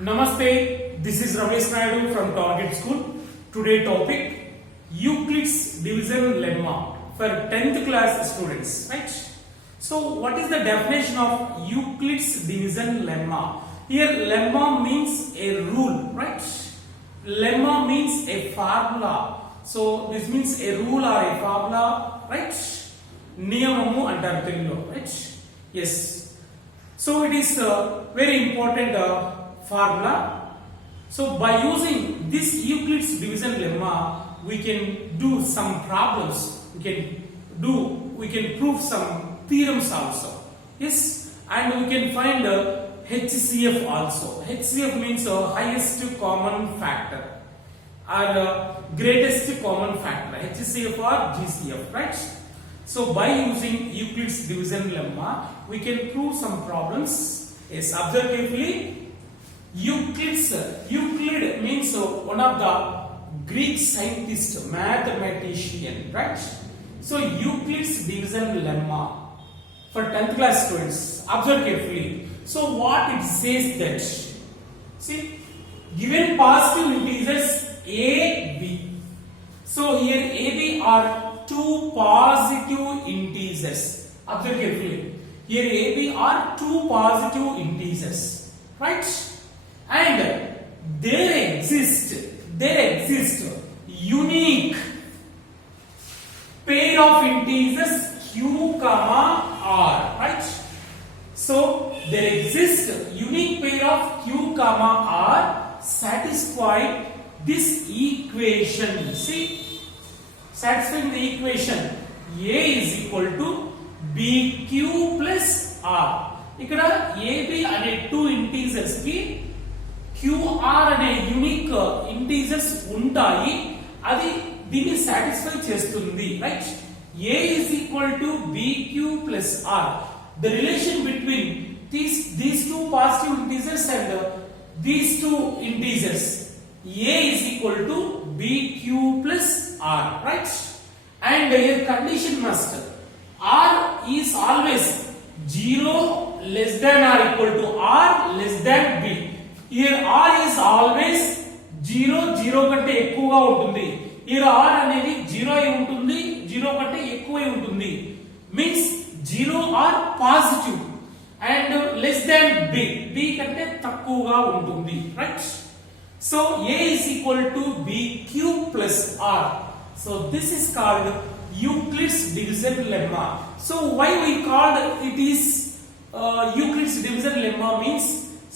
Namaste, this is Ramesh Naidu from Target School. Today topic Euclid's division lemma for 10th class students, right? So what is the definition of Euclid's division lemma? Here lemma means a rule, right? Lemma means a formula. So this means a rule or a formula, right? Niyamamu antaru Telugulo, right? Yes. So it is a very important formula. So by using this Euclid's division lemma, we can do some problems. We can prove some theorems also. Yes, and we can find HCF also. HCF means highest common factor or greatest common factor. HCF or GCF, right? So by using Euclid's division lemma, we can prove some problems. Yes, observe carefully. Euclid means one of the Greek scientist, mathematician, right? So Euclid's division lemma for 10th class students. Observe carefully. So what it says that, see, given positive integers a, b. So here a, b are two positive integers. Observe carefully. Here a, b are two positive integers, right? And there exist unique pair of integers q comma r, right? So there exists unique pair of q comma r satisfy this equation. See, satisfying the equation a is equal to bq plus r. ఇక్కడ ab అనే two integers కి qr అనే unique integers ఉంటాయి. అది దీన్ని satisfy చేస్తుంది, right? a is equal to bq plus r. The relation between these two positive integers and these two integers, a is equal to bq plus r, right? And here condition must r is always 0 less than or equal to r less than b. Here r is always 0 కంటే ఎక్కువగా ఉంటుంది. Here r అనేది 0 అయి ఉంటుంది, 0 కంటే ఎక్కువై ఉంటుంది. Means 0 are positive and less than b కంటే తక్కువగా ఉంటుంది, right? So a is equal to bq plus r. So this is called Euclid's division lemma. So why we called it is Euclid's division lemma means,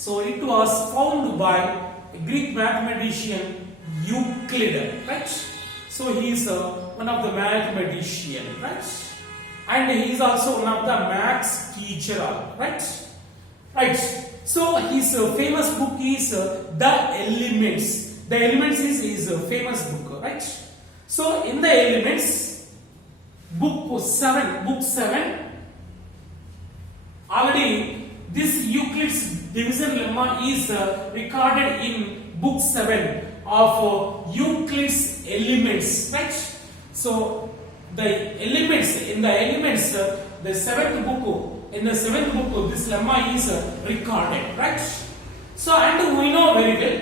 so it was found by a Greek mathematician Euclid, right? So he is one of the mathematician, right? And he is also one of the maths teacher, right? Right. So his famous book is The Elements. The Elements is his famous book, right? So in the Elements, book 7, already this Euclid's division lemma is recorded in book 7 of Euclid's Elements, right? So the elements, in the elements, the seventh book, this lemma is recorded, right? So and we know very well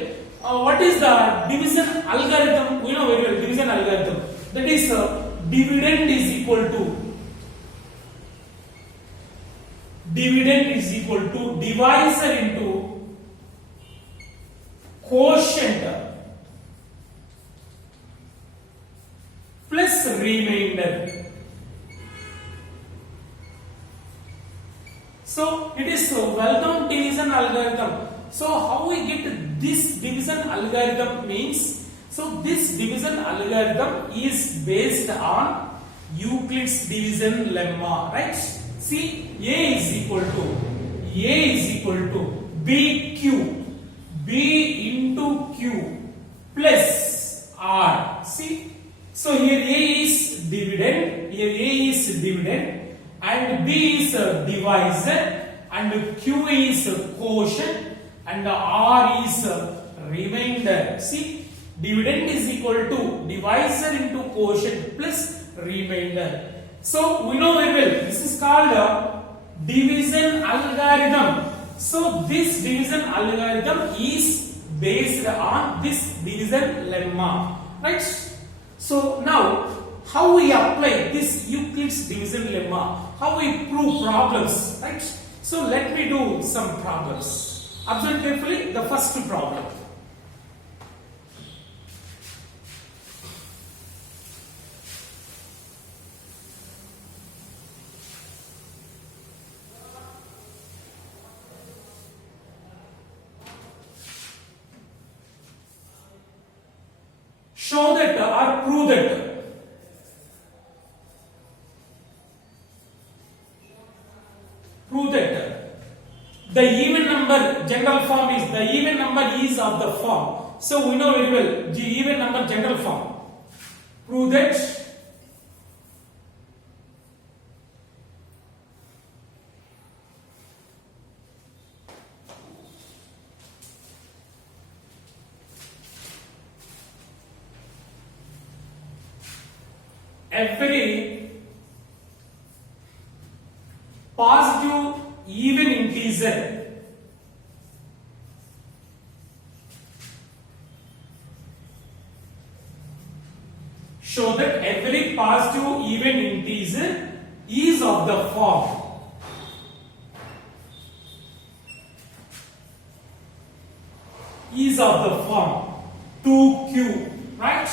what is the division algorithm. We know very well division algorithm, that is dividend is equal to divisor into quotient plus remainder. So it is a well-known division algorithm. So how we get this division algorithm means, so this division algorithm is based on Euclid's division lemma, right? See, a is equal to bq, b into q plus r. See, so here a is dividend, and b is divisor, and q is quotient, and r is remainder. See, dividend is equal to divisor into quotient plus remainder. So we know very well this is called division algorithm. So this division algorithm is based on this division lemma, right? So now how we apply this Euclid's division lemma, how we prove problems, right? So let me do some problems. Observe carefully the first problem. Show that or prove that the even number general form is the even number is of the form. So we know very well the even number general form. Prove that every positive even integer show that every positive even integer is of the form is of the form 2q, right?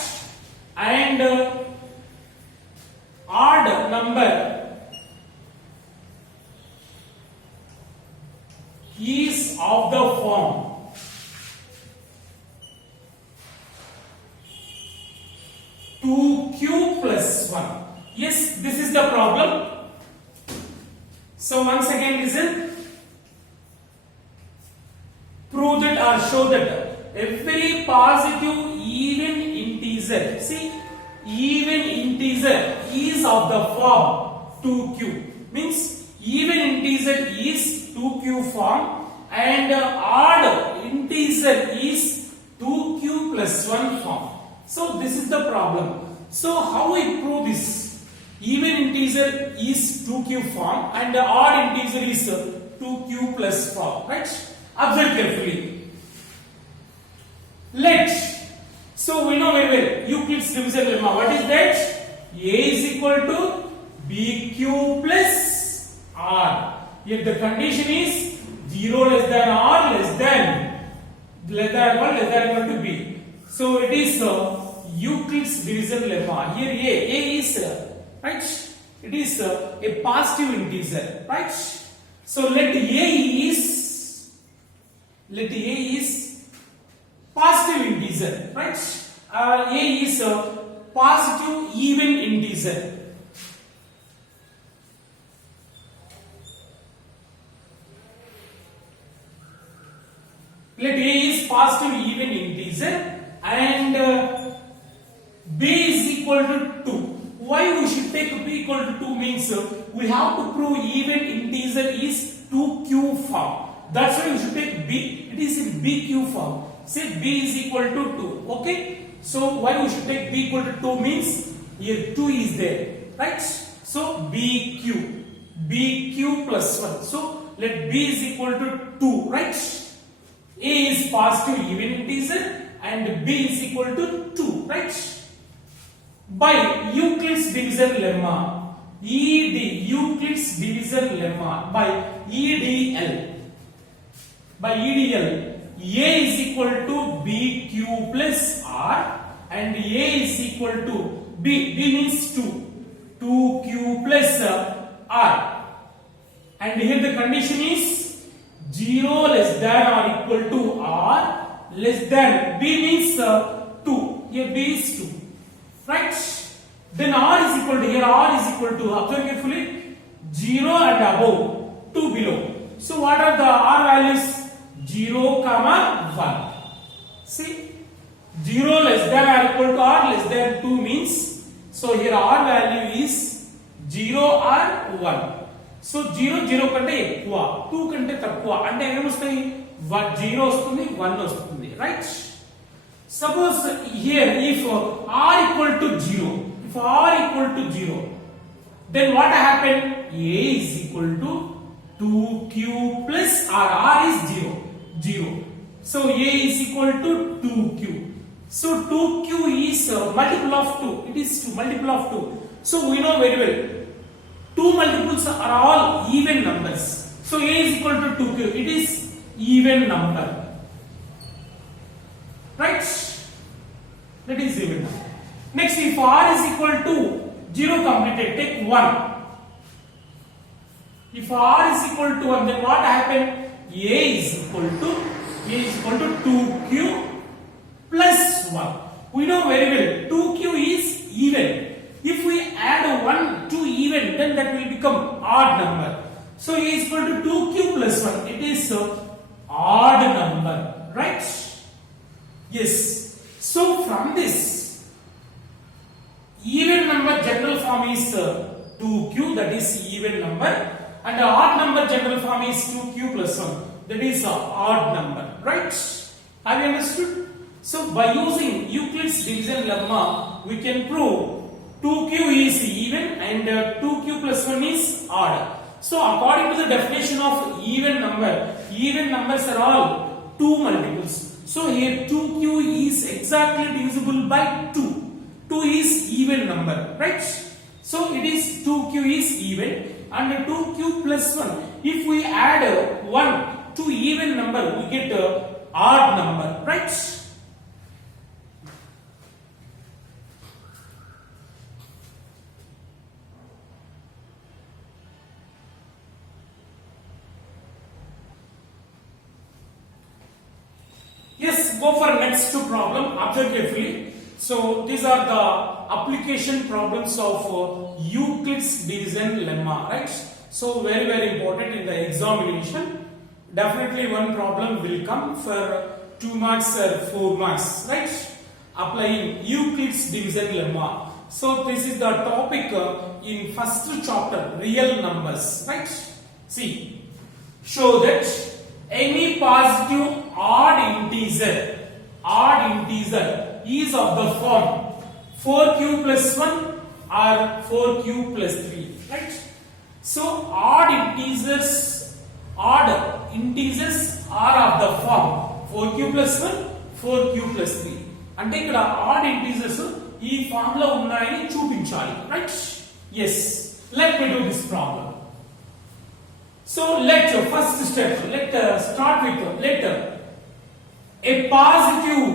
And odd number is of the form two q plus 1. Yes, this is the problem. So once again listen. Prove that or show that every positive even integer, see, even integer is of the form 2q, means even integer is 2q form and odd integer is 2q plus 1 form. So this is the problem. So how we prove this? Even integer is 2q form and odd integer is 2q plus form, right? Observe carefully. So we know very well Euclid's division lemma. What is that? A is equal to BQ plus R. If the condition is 0 less than R less than 1 less than equal to B. So it is Euclid's division lemma. Here A is right. It is a positive integer, right? So let A is positive integer, right? A is a positive even integer. Let A is positive even integer and B is equal to 2. Why we should take B equal to 2 means we have to prove even integer is 2q form. That's why we should take B. It is in BQ form. Say B is equal to 2. Okay. So why we should take B equal to 2 means here 2 is there. Right. So BQ plus 1. So let B is equal to 2. Right. A is positive even integer and B is equal to 2. Right. By Euclid's division lemma, Euclid's division lemma by EDL. By EDL, A is equal to BQ plus R and A is equal to B means 2q plus R. And here the condition is 0 less than or equal to R less than B means 2. Here B is 2. Right? Then R is equal to, here R is equal to, observe carefully, 0 and above, 2 below. So what are the R values? 0, 1. See, 0 less than or equal to R less than 2 means, so here R value is 0 or 1. So 0 కంటే ఎక్కువ 2 కంటే తక్కువ అంటే ఏం వస్తాయి 0 వస్తుంది 1 వస్తుంది right. Suppose here if R equal to 0, if R equal to 0, then what happened? A is equal to 2q plus r is 0, 0. So a is equal to 2q. So 2q is multiple of 2. It is 2 multiple of 2. So we know very well 2 multiples are all even numbers. So a is equal to 2q. It is even number. Right? That is even number. Next, if r is equal to 0 completed, take 1. If r is equal to 1, then what happened? A is equal to 2q plus 1. We know very well 2q is even. If we add 1 to even, then that will become odd number. So a is equal to 2q plus 1. It is odd number, right? Yes. So from this, even number general form is 2q, that is even number, and the odd number general form is 2q plus 1, that is odd number, right? Have you understood? So by using Euclid's division lemma, we can prove 2q is even and 2q plus 1 is odd. So according to the definition of even numbers are all 2 multiples. So here 2q is exactly divisible by 2. 2 is even number, right? So it is 2q is even and 2q plus 1. If we add 1 to even number, we get odd number, right? Yes, go for next problem. Observe carefully. So these are the application problems of Euclid's division lemma, right? So very important in the examination. Definitely one problem will come for 2 marks or 4 marks, right? Applying Euclid's division lemma. So this is the topic in first chapter, real numbers, right? See, show that any positive odd integer is of the form 4q plus 1 or 4q plus 3, right? So odd integers are of the form 4q plus 1, 4q plus 3. అంటే ఇక్కడ odd integers ఈ form లో ఉన్నాయని చూపించాలి, right? Yes, let me do this problem. So let first step, let start with a positive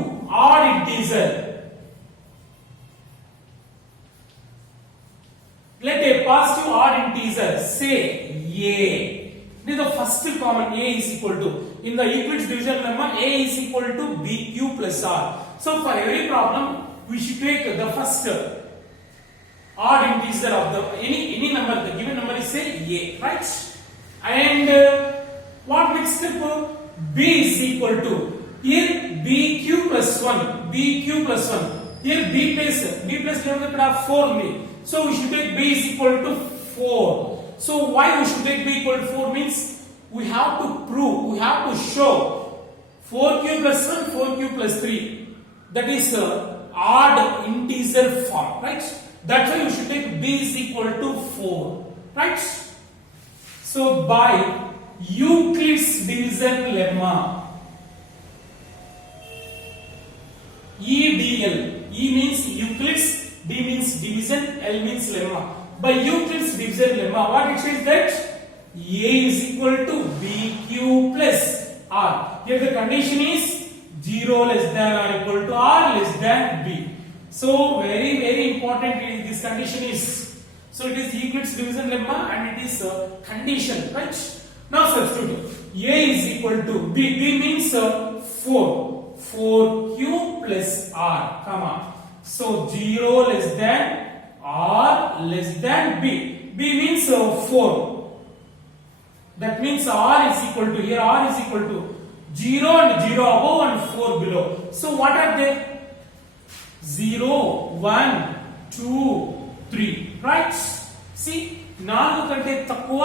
odd integer. Let a positive odd integer say a. This is the first common. A is equal to, in the Euclid's division lemma, a is equal to bq plus r. So for every problem we should take the first odd integer of the any number, the given number is say a, right? And what next step? B is equal to, here bq plus 1, here b plus level 4 only. So we should take b is equal to 4. So why we should take b equal to 4 means we have to prove, we have to show 4q plus 1, 4q plus 3, that is odd integer form, right? That's why you should take b is equal to 4, right? So by Euclid's division lemma, EDL, E means Euclid's, D means division, L means lemma. By Euclid's division lemma, what it says that A is equal to BQ plus R. Here the condition is 0 less than or equal to R less than B. So very important this condition is. So it is Euclid's division lemma and it is a condition, right? Now substitute. A is equal to B. B means 4q plus R, comma. So 0 less than R less than B. B means 4. That means R is equal to, here R is equal to 0 and 0 above and 4 below. So what are they? 0, 1, 2, 3, right? See, 4 కంటే తక్కువ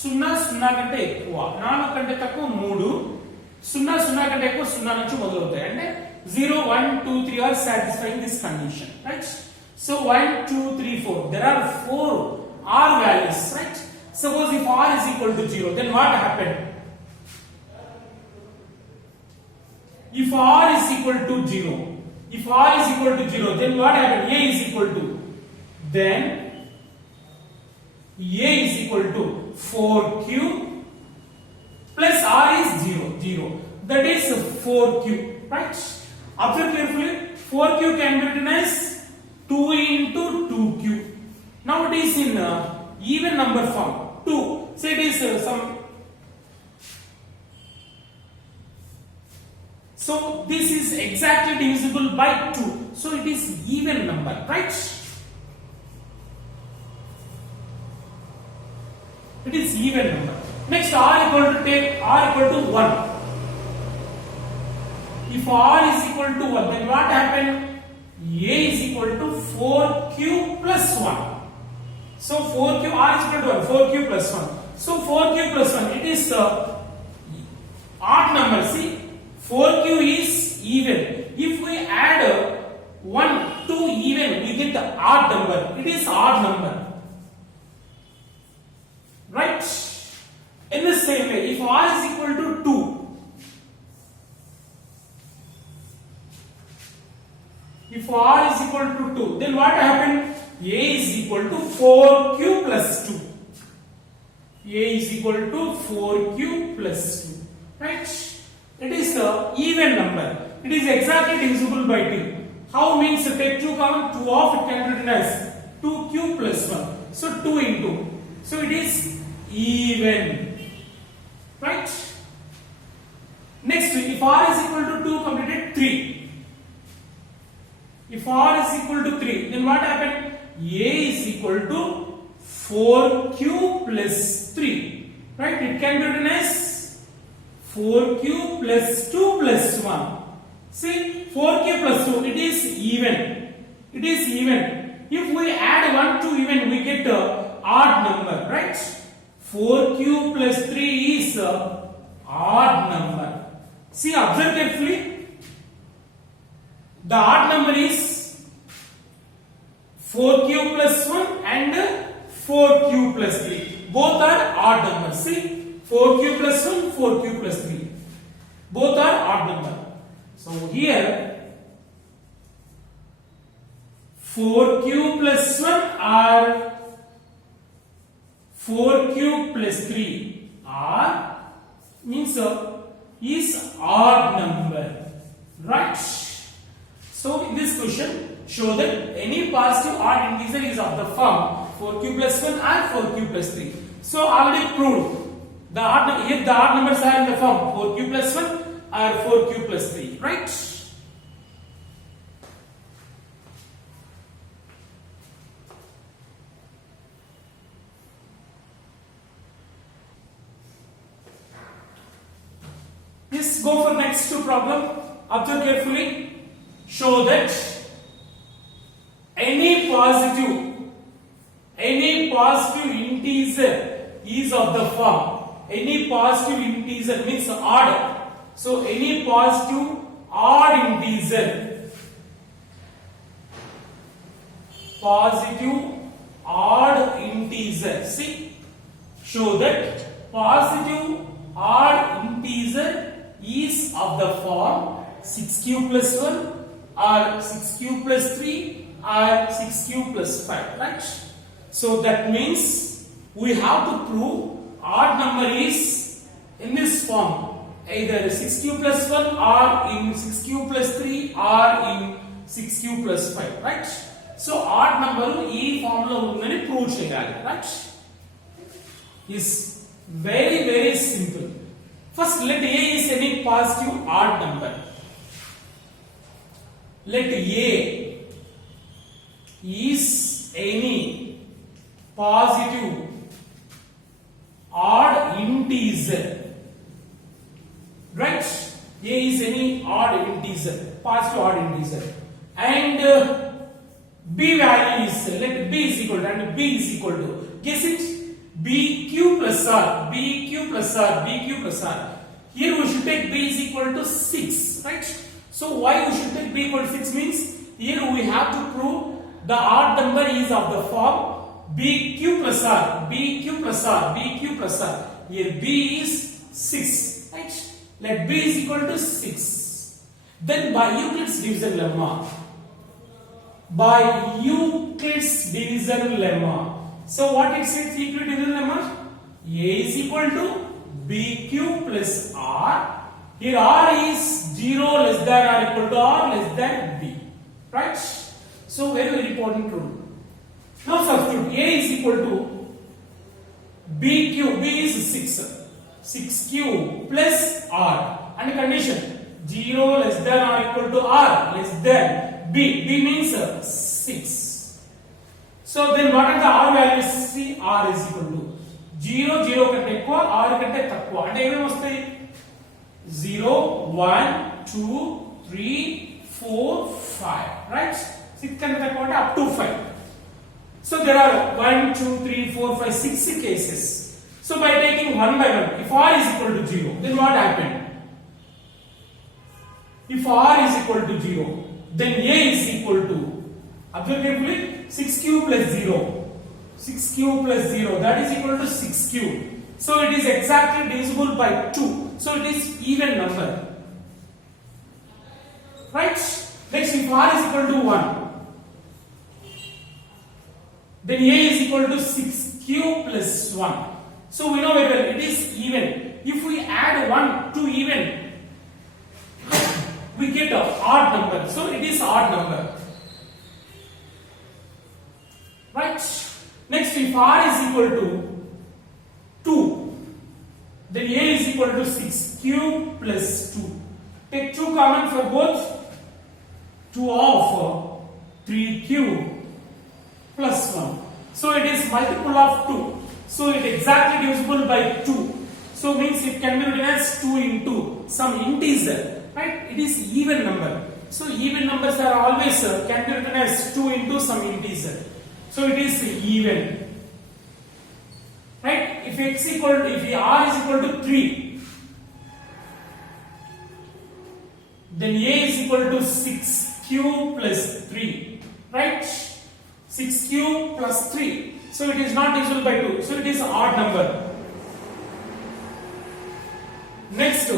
0 0 కంటే ఎక్కువ 4 కంటే తక్కువ 3 0 0 కంటే ఎక్కువ 0 నుంచి మొదలవుతాయి అంటే 0 1 2 3 are satisfying this condition, right? So 1 2 3 4, there are 4 R values, right? Suppose if r is equal to 0, then what happened? If r is equal to 0, if r is equal to 0, then what happened? A is equal to, then A is equal to 4q plus r is 0, 0. That is 4q, right? Observe carefully. 4q can be written as 2 into 2q. Now it is in even number form. 2. So it is some. So this is exactly divisible by 2. So it is even number, right? It is even number. Next, r equal to, take r equal to 1. If r is equal to 1, then what happened? A is equal to 4q plus 1. So 4q, r is equal to 1, 4q plus 1. So 4q plus 1, it is odd number. See, 4q is even. If we add 1 to even, we get the odd number. It is odd number. Right? In the same way, if r is equal to 2, if r is equal to 2, then what happened? A is equal to 4q plus 2. A is equal to 4q plus 2. Right? It is the even number. It is exactly divisible by 2. How means take 2 common? 2 of it can be written as 2q plus 1. So 2 into. So it is even. Right? Next, if r is equal to 2, completed 3. If r is equal to 3, then what happened? A is equal to 4q plus 3. Right? It can be written as 4q plus 2 plus 1. See, 4q plus 2, it is even. It is even. If we add 1 to even, we get a odd number, right? 4q plus 3 is a odd number. See, observe carefully. The odd number is 4q plus 1 and 4q plus 3. Both are odd numbers. See, 4q plus 1, 4q plus 3. Both are odd numbers. So here 4q plus 1 or 4q plus 3 are means is odd number, right? So in this question, show that any positive odd integer is of the form 4q plus 1 or 4q plus 3. So already proved the odd, if the odd numbers are in the form 4q plus 1 or 4q plus 3, right? Yes, go for next two problem. Observe carefully. Show that any positive integer is of the form. Any positive integer means odd. So any positive odd integer, see, show that positive odd integer is of the form 6q plus 1 or 6q plus 3 or 6q plus 5, right? So that means we have to prove odd number is in this form, either 6q plus 1 or in 6q plus 3 or in 6q plus 5, right? So odd number e formula undani prove cheyali, right? Is very simple. First, let A is any positive odd number. Let A is any positive odd integer. Right? A is any odd integer, positive odd integer. And B value is, let B is equal to, and B is equal to, guess it? BQ plus R, BQ plus R, BQ plus R. Here we should take B is equal to 6, right? So why we should take B equal to 6 means here we have to prove the odd number is of the form BQ plus R, BQ plus R, BQ plus R. Here B is 6, right? Let B is equal to 6. Then by Euclid's division lemma, by Euclid's division lemma. So what it says Euclid's division lemma? A is equal to BQ plus R. Here R is 0 less than or equal to R less than B, right? So very important rule. Now substitute A is equal to BQ, B is 6, 6Q plus R, and condition 0 less than or equal to R less than B, B means 6. So then what are the R values? See, R is equal to 0, 0 కంటే ఎక్కువ, R కంటే తక్కువ, అంటే ఏమేమి వస్తాయి? 0, 1, 2, 3, 4, 5, right? 6 కంటే తక్కువ అంటే up to 5. So there are 1, 2, 3, 4, 5, 6 cases. So by taking one by one, if R is equal to 0, then what happened? If R is equal to 0, then A is equal to, observe carefully, 6Q plus 0. 6Q plus 0, that is equal to 6Q. So it is exactly divisible by 2. So it is even number. Right? Next, if R is equal to 1, then A is equal to 6Q plus 1. So we know very well it is even. If we add 1 to even, we get an odd number. So it is odd number. Right? Next, if R is equal to 2, then A is equal to 6Q plus 2. Take 2 common for both. 2 of 3Q plus 1. So it is multiple of 2. So it is exactly divisible by 2. So means it can be written as 2 into some integer. Right? It is even number. So even numbers are always can be written as 2 into some integer. So it is even. Right? If x equal to, if R is equal to 3, then A is equal to 6Q plus 3. Right? 6Q plus 3. So it is not divisible by 2. So it is an odd number. Next,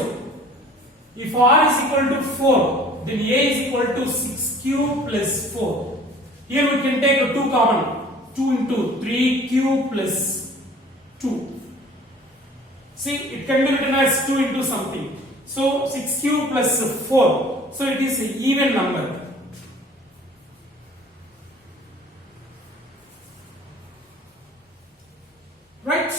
if R is equal to 4, then A is equal to 6Q plus 4. Here we can take a 2 common. 2 into 3Q plus 2. See, it can be written as 2 into something. So 6Q plus 4. So it is an even number. Right?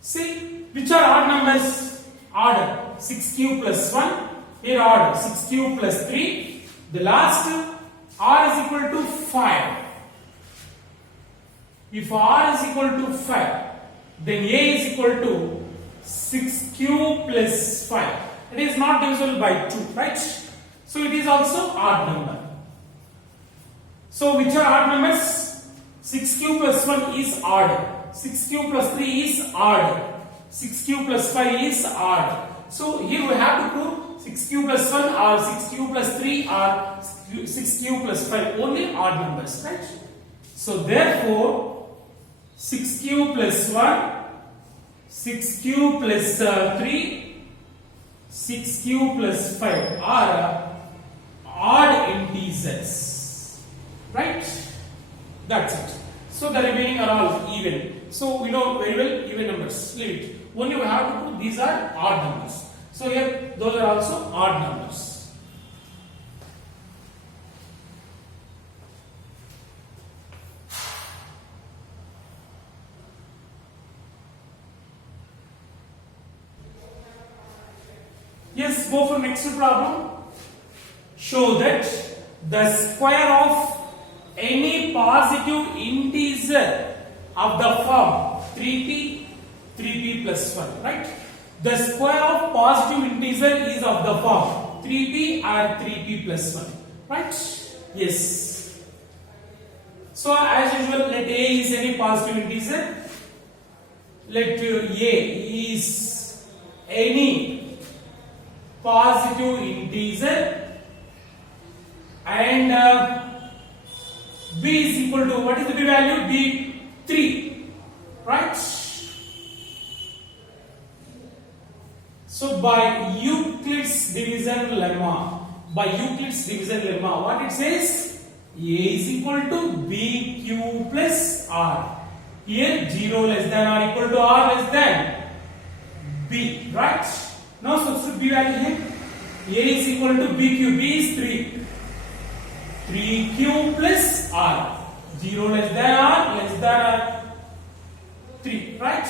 See, which are odd numbers? Odd. 6Q plus 1. Here odd. 6Q plus 3. The last, R is equal to 5. If R is equal to 5, then A is equal to 6Q plus 5. It is not divisible by 2, right? So it is also odd number. So which are odd numbers? 6Q plus 1 is odd. 6Q plus 3 is odd. 6Q plus 5 is odd. So here we have to prove 6Q plus 1 or 6Q plus 3 or 6Q plus 5, only odd numbers, right? So therefore 6Q plus 1, 6Q plus 3, 6Q plus 5 are odd integers, right? That's it. So the remaining are all even. So we know very well even numbers. Leave it. Only we have to prove these are odd numbers. So here those are also odd numbers. Yes, go for next problem. Show that the square of any positive integer of the form 3p, 3p plus 1, right? The square of positive integer is of the form 3p or 3p plus 1, right? Yes. So as usual, let A is any positive integer. Let A is any positive integer and B is equal to, what is the B value? B 3, right? So by Euclid's division lemma, what it says? A is equal to BQ plus R. Here 0 less than or equal to R less than B, right? Now substitute B value here. A is equal to BQ. B is 3. 3Q plus R. 0 less than R less than 3, right?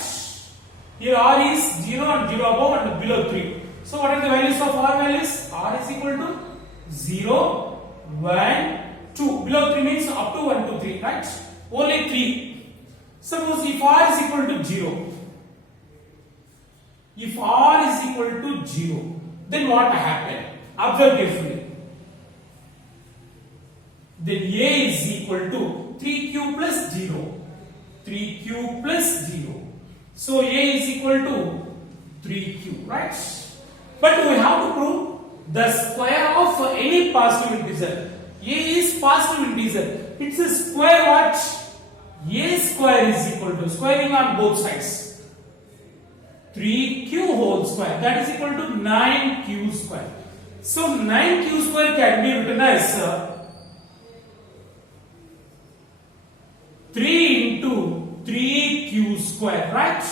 Here R is 0 and 0 above and below 3. So what are the values of R values? R is equal to 0, 1, 2. Below 3 means up to 1, 2, 3, right? Only 3. Suppose if R is equal to 0. If R is equal to 0, then what happened? Observe carefully. Then A is equal to 3Q plus 0. 3Q plus 0. So A is equal to 3Q, right? But we have to prove the square of any positive integer. A is positive integer. It's a square what? A square is equal to, squaring on both sides, 3Q whole square, that is equal to 9Q square. So 9Q square can be written as 3 into 3Q square, right?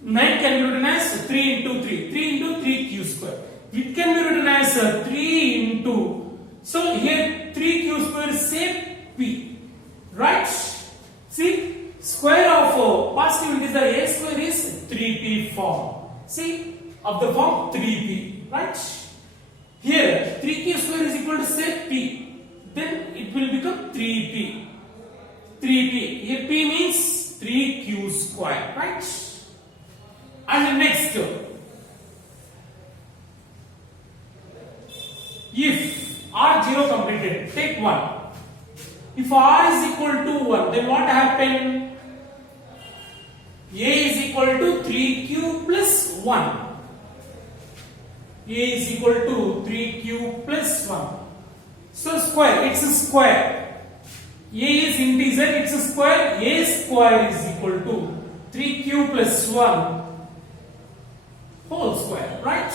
9 can be written as 3 into 3. 3 into 3Q square. It can be written as 3 into. So here 3Q square is same P. Right? See? Square of positive integer A square is 3P form. See? Of the form 3P. Right? Here 3Q square is equal to say P. Then it will become 3P. 3P. Here P means 3Q square. Right? And next, if R0 completed, take 1. If R is equal to 1, then what happened? A is equal to 3Q plus 1. A is equal to 3Q plus 1. So square, it's a square. A is integer, it's a square. A square is equal to 3Q plus 1 whole square, right?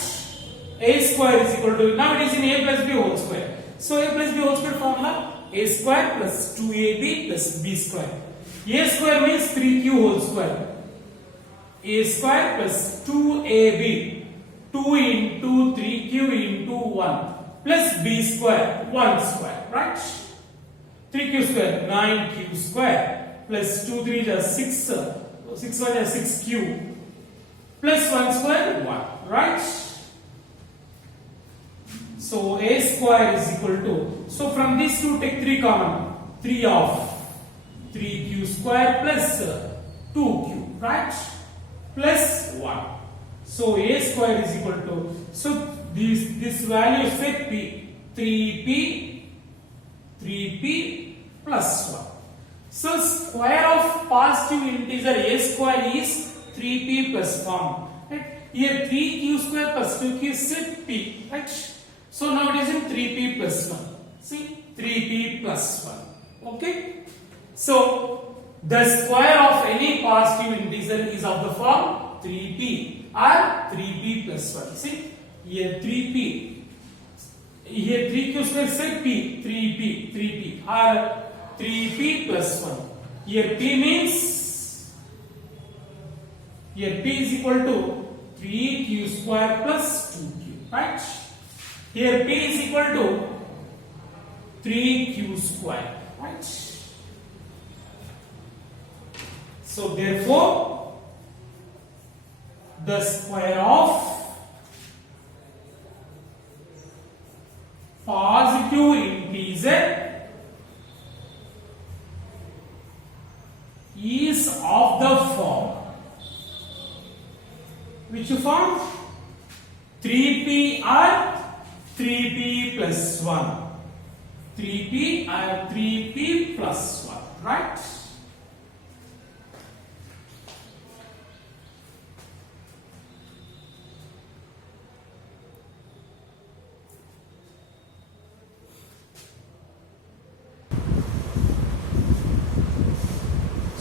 A square is equal to, now it is in A plus B whole square. So A plus B whole square formula, A square plus 2AB plus B square. A square means 3Q whole square. A square plus 2AB, 2 into 3Q into 1 plus B square, 1 square, right? 3Q square, 9Q square plus 2 3 is 6, 6 1 is 6Q plus 1 square, 1, right? So A square is equal to, so from these two take 3 common, 3 of 3Q square plus 2Q, right? Plus 1. So A square is equal to, so this value is set P, 3P plus 1. So square of positive integer A square is 3P plus 1. Right? Here 3Q square plus 2Q is set P, right? So now it is in 3P plus 1. See, 3P plus 1. Okay? So the square of any positive integer is of the form 3P or 3P plus 1. See, here 3P. Here 3Q square set P, 3P or 3P plus 1. Here P means, here P is equal to 3Q square plus 2Q, right? Here P is equal to 3Q square, right? So therefore, the square of positive integer is of the form, which form? 3P or 3P plus 1. 3P or 3P plus 1, right?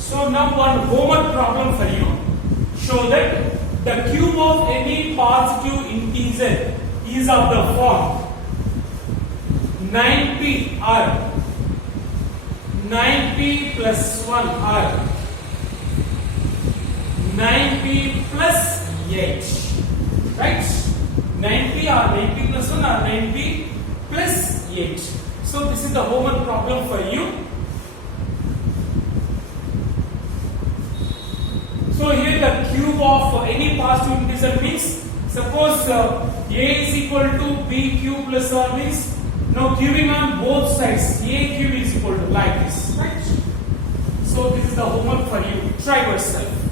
So now one homework problem for you. Show that the cube of any positive integer is of the form 9p or 9p plus 1 or 9p plus 8. Right? 9p or 9p plus 1 or 9p plus 8. So this is the homework problem for you. So here the cube of any positive integer means, suppose a is equal to b cube plus r means, now cubing on both sides, a cube is equal to like this, right? So this is the homework for you. Try yourself.